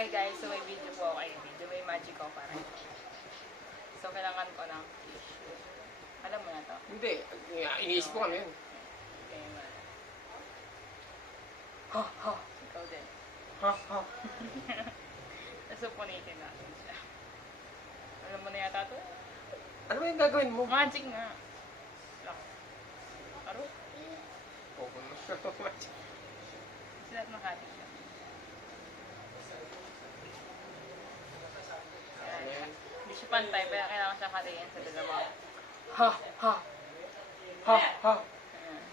Hi guys, so may video po ako kayo. Video may magic ako para. So kailangan ko ng tissue. Alam mo na to? Hindi. Iniisip ko ano yun. Okay, man. Ha, ha. Ikaw din. Ha, ha. So punitin natin siya. Alam mo na yata to? Ano ba yung gagawin mo? Magic nga. Lock. Aro? Oo, magic. Silat ng hati siya. Hindi siya pantay, pero kailangan siya hatiin sa dalawa. Ha, ha. Ha, ha. Ayan.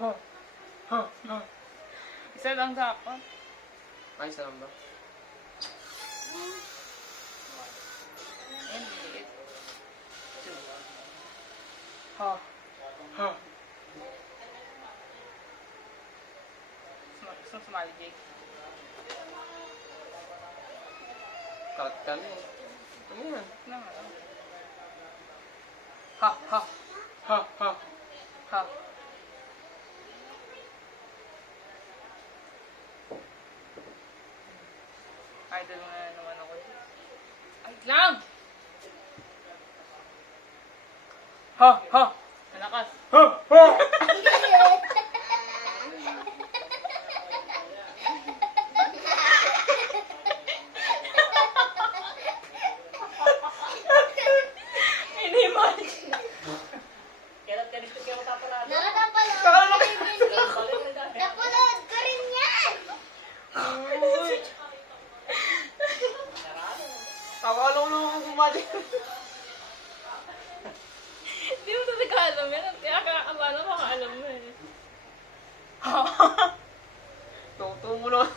Ha, ha, ha. Isa lang dapat. Ay, salam ba? And liit. Two. Ha, ha. Gusto mo sumali, Jake? Kalat ka na eh. Ano yan? Ano nga lang? Ha, ha. Ha, ha. Ha. Idol mo na naman ako. Ay, lang! Ha, ha. Malakas. Ha, ha. Napanood ko rin yan! Akala ko naman kumain. Hindi mo talaga alam yan. Kaya kakabala mo, alam mo eh. Tutungo naman.